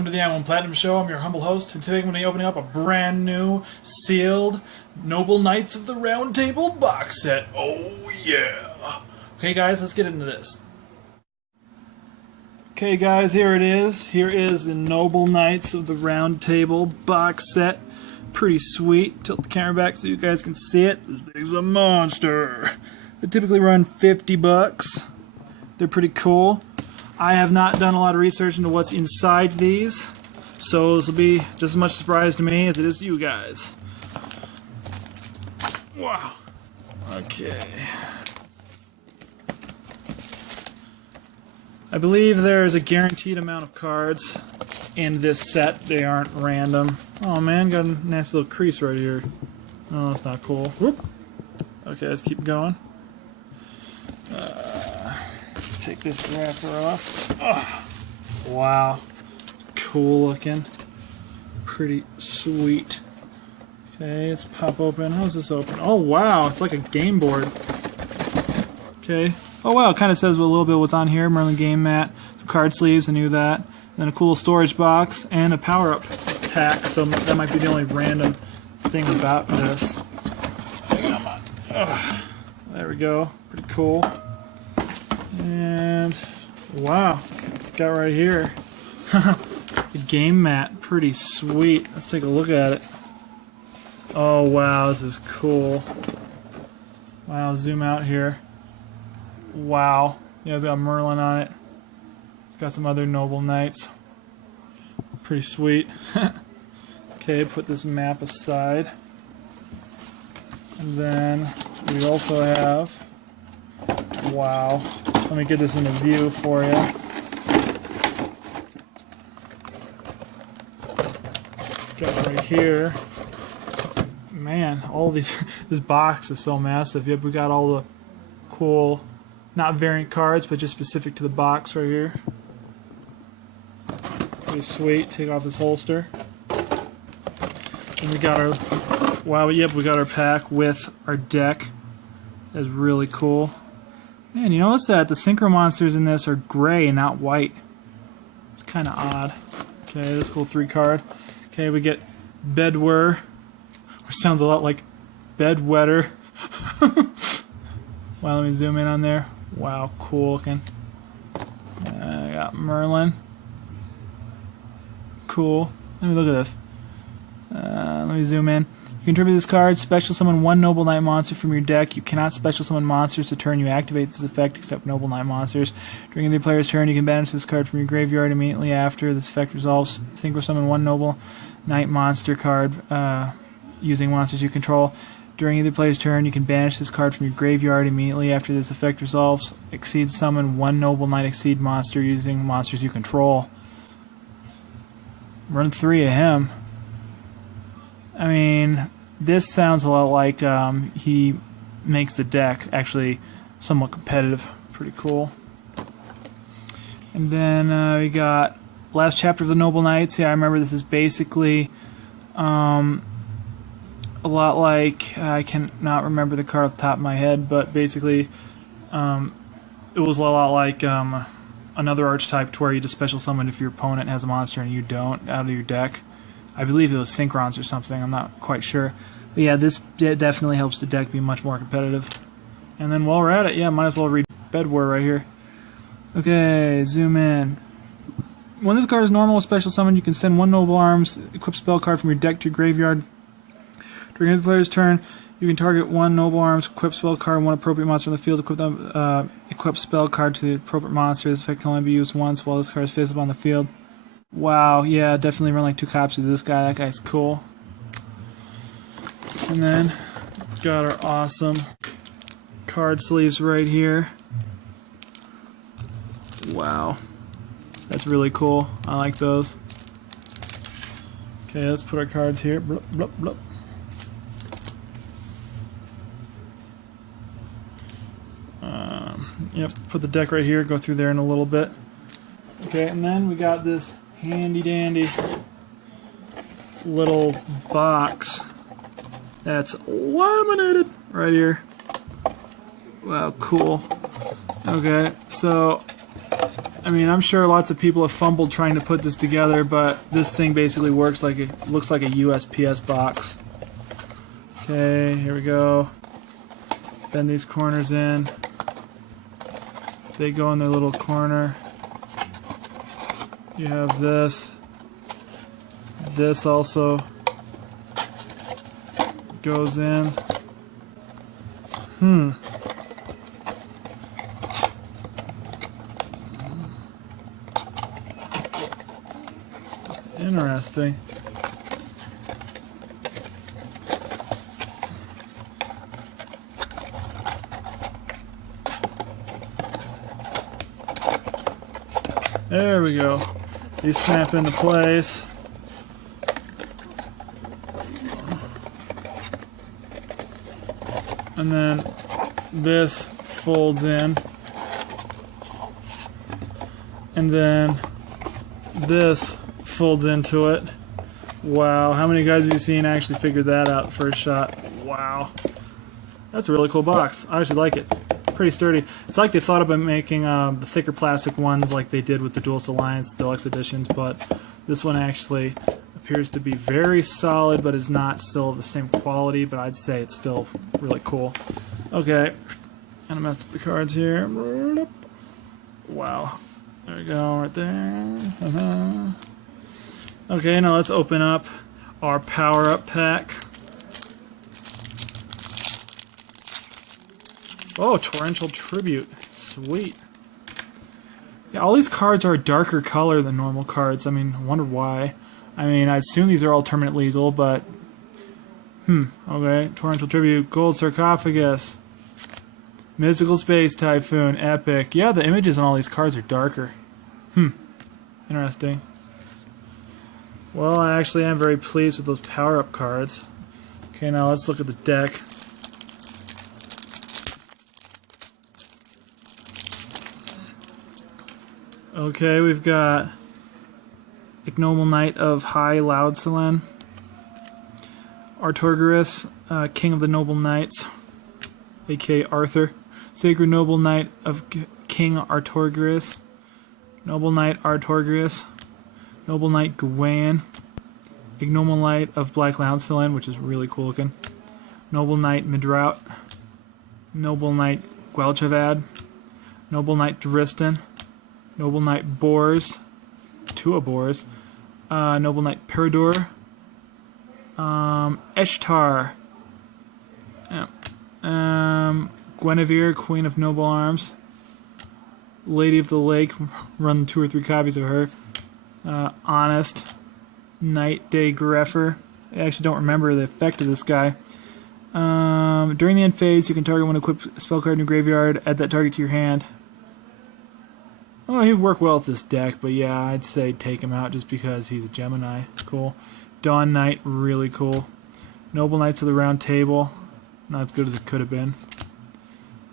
welcome to the I1 Platinum Show. I'm your humble host, and today I'm going to be opening up a brand new, sealed Noble Knights of the Round Table box set. Oh yeah! Okay guys, let's get into this. Okay guys, here it is. Here is the Noble Knights of the Round Table box set. Pretty sweet. Tilt the camera back so you guys can see it. This thing's a monster. They typically run $50. They're pretty cool. I have not done a lot of research into what's inside these, so this will be just as much a surprise to me as it is to you guys. Wow. Okay. I believe there's a guaranteed amount of cards in this set. They aren't random. Oh man, got a nice little crease right here. Oh, that's not cool. Whoop. Okay, let's keep going. Take this wrapper off. Oh, wow. Cool looking. Pretty sweet. Okay, let's pop open. How's this open? Oh, wow. It's like a game board. Okay. Oh, wow. It kind of says a little bit what's on here. Merlin game mat. Some card sleeves. I knew that. And then a cool storage box and a power-up pack. So that might be the only random thing about this. Come on. Oh, there we go. Pretty cool. And wow, got right here the game mat, pretty sweet. Let's take a look at it. Oh wow, this is cool. Wow, zoom out here. Wow, yeah, it's got Merlin on it. It's got some other Noble Knights. Pretty sweet. Okay, put this map aside, and then we also have. Wow. Let me get this into view for you. Got right here. Man, all these. This box is so massive. Yep, we got all the cool, not variant cards, but just specific to the box right here. Pretty sweet. Take off this holster. And we got our. Wow, yep, we got our pack with our deck. That's really cool. Man, you notice that the synchro monsters in this are gray, not white. It's kind of odd. Okay, this cool 3-card. Okay, we get Bedwetter, which sounds a lot like Bedwetter. Wow, let me zoom in on there. Wow, cool looking. I got Merlin. Cool. Let me look at this. Let me zoom in. You can tribute this card, special summon one Noble Knight monster from your deck. You cannot special summon monsters the turn you activate this effect except Noble Knight monsters. During the player's turn, you can banish this card from your graveyard immediately after this effect resolves. Synchro summon one Noble Knight monster card using monsters you control. During either player's turn, you can banish this card from your graveyard immediately after this effect resolves. Exceed summon one Noble Knight Exceed monster using monsters you control. Run 3 of him. I mean, this sounds a lot like he makes the deck actually somewhat competitive. Pretty cool. And then we got last chapter of the Noble Knights. Yeah, I remember this is basically a lot like, I cannot remember the card off the top of my head, but basically it was a lot like another archetype to where you just special summon if your opponent has a monster and you don't out of your deck. I believe it was Synchrons or something, I'm not quite sure. But yeah, this definitely helps the deck be much more competitive. And then while we're at it, yeah, might as well read Bedwetter right here. Okay, zoom in. When this card is normal special summon, you can send one Noble Arms equipped spell card from your deck to your graveyard. During the player's turn, you can target one Noble Arms equipped spell card and one appropriate monster on the field. Equip the equipped spell card to the appropriate monster. This effect can only be used once while this card is visible on the field. Wow, yeah, definitely run like 2 copies of this guy. That guy's cool. And then, got our awesome card sleeves right here. Wow. That's really cool. I like those. Okay, let's put our cards here. Blup, blup, blup. Yep, put the deck right here, go through there in a little bit. Okay, and then we got this handy dandy little box that's laminated right here. Wow, cool. Okay, so I mean, I'm sure lots of people have fumbled trying to put this together, but this thing basically works like it looks like a USPS box. Okay, here we go. Bend these corners in. They go in their little corner. You have this. This also goes in. Interesting. There we go. These snap into place. And then this folds in. And then this folds into it. Wow, how many guys have you seen actually figured that out first shot? Wow. That's a really cool box. I actually like it. Pretty sturdy. It's like they thought about making the thicker plastic ones like they did with the Duelist Alliance Deluxe Editions, but this one actually appears to be very solid, but is not still of the same quality, but I'd say it's still really cool. Okay, kind of messed up the cards here. Wow. There we go, right there. Okay, now let's open up our power-up pack. Oh, Torrential Tribute. Sweet. Yeah, all these cards are a darker color than normal cards. I mean, I wonder why. I mean, I assume these are all tournament legal, but... okay. Torrential Tribute, Gold Sarcophagus, Mystical Space Typhoon, Epic. Yeah, the images on all these cards are darker. Interesting. Well, I actually am very pleased with those power-up cards. Okay, now let's look at the deck. Okay, we've got Ignoble Knight of High Loudcelyn, Artorgerus, King of the Noble Knights, aka Arthur, Sacred Noble Knight of King Artorgerus, Noble Knight Artorgerus, Noble Knight Gawain, Ignoble Knight of Black Loudcelyn, which is really cool looking, Noble Knight Midraut, Noble Knight Guelchavad, Noble Knight Dristan, Noble Knight Boars, Tua Boars, Noble Knight Peridor, Eshtar, Guinevere, Queen of Noble Arms, Lady of the Lake, run 2 or 3 copies of her, Honest, Night Day Greffer. I actually don't remember the effect of this guy. During the end phase, you can target one equipped spell card in your graveyard, add that target to your hand. Oh, he'd work well with this deck, but yeah, I'd say take him out just because he's a Gemini. Cool. Dawn Knight, really cool. Noble Knights of the Round Table, not as good as it could have been.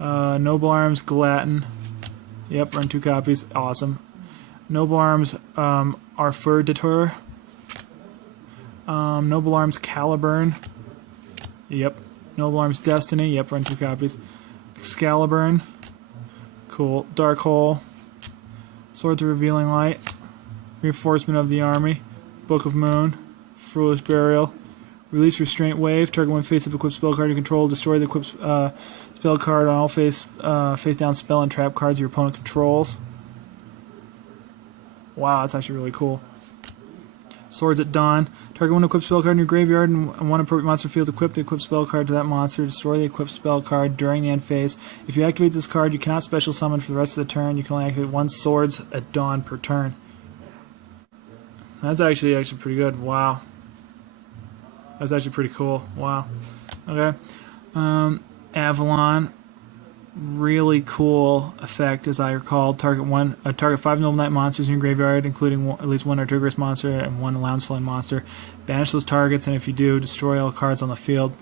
Noble Arms, Glatin. Yep, run 2 copies. Awesome. Noble Arms, Arfurdator. Noble Arms, Caliburn. Yep. Noble Arms, Destiny. Yep, run 2 copies. Excaliburn. Cool. Dark Hole. Swords of Revealing Light, Reinforcement of the Army, Book of Moon, Foolish Burial, Release Restraint Wave, target one face-up equipped spell card you control, destroy the equipped spell card on all face-down spell and trap cards your opponent controls. Wow, that's actually really cool. Swords at Dawn, target one equipped spell card in your graveyard and one appropriate monster field, equip the equipped spell card to that monster, destroy the equipped spell card during the end phase. If you activate this card, you cannot special summon for the rest of the turn. You can only activate 1 Swords at Dawn per turn. That's actually pretty good. Wow. That's actually pretty cool. Wow. Okay. Avalon. Really cool effect, as I recall. Target 5 Noble Knight monsters in your graveyard, including at least 1 Artorgerus monster and 1 Loungeslin monster. Banish those targets, and if you do, destroy all cards on the field.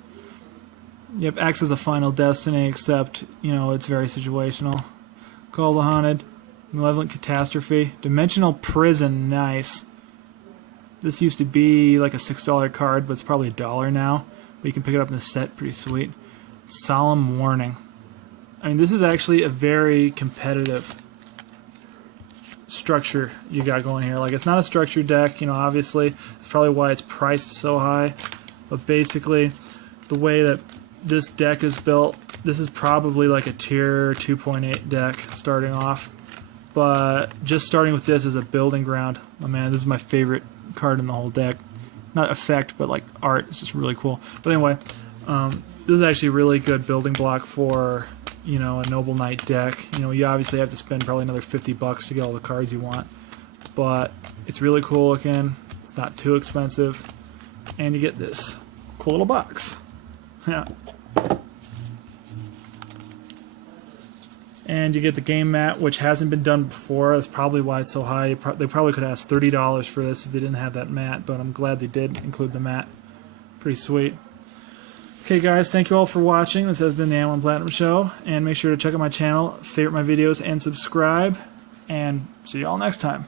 Yep, acts as a Final Destiny, except, you know, it's very situational. Call the Haunted. Malevolent Catastrophe. Dimensional Prison, nice. This used to be like a $6 card, but it's probably $1 now. But you can pick it up in the set, pretty sweet. Solemn Warning. I mean, this is actually a very competitive structure you got going here. Like, it's not a structured deck, you know, obviously. That's probably why it's priced so high. But basically, the way that this deck is built, this is probably like a tier 2.8 deck starting off. But just starting with this as a building ground, oh man, this is my favorite card in the whole deck. Not effect, but like art. It's just really cool. But anyway, this is actually a really good building block for, you know, a Noble Knight deck. You know, you obviously have to spend probably another $50 to get all the cards you want. But it's really cool looking. It's not too expensive. And you get this cool little box. Yeah. And you get the game mat, which hasn't been done before. That's probably why it's so high. They probably could have asked $30 for this if they didn't have that mat, but I'm glad they did include the mat. Pretty sweet. Okay, guys, thank you all for watching. This has been the Ammo and Platinum Show, and make sure to check out my channel, favorite my videos, and subscribe. And see you all next time.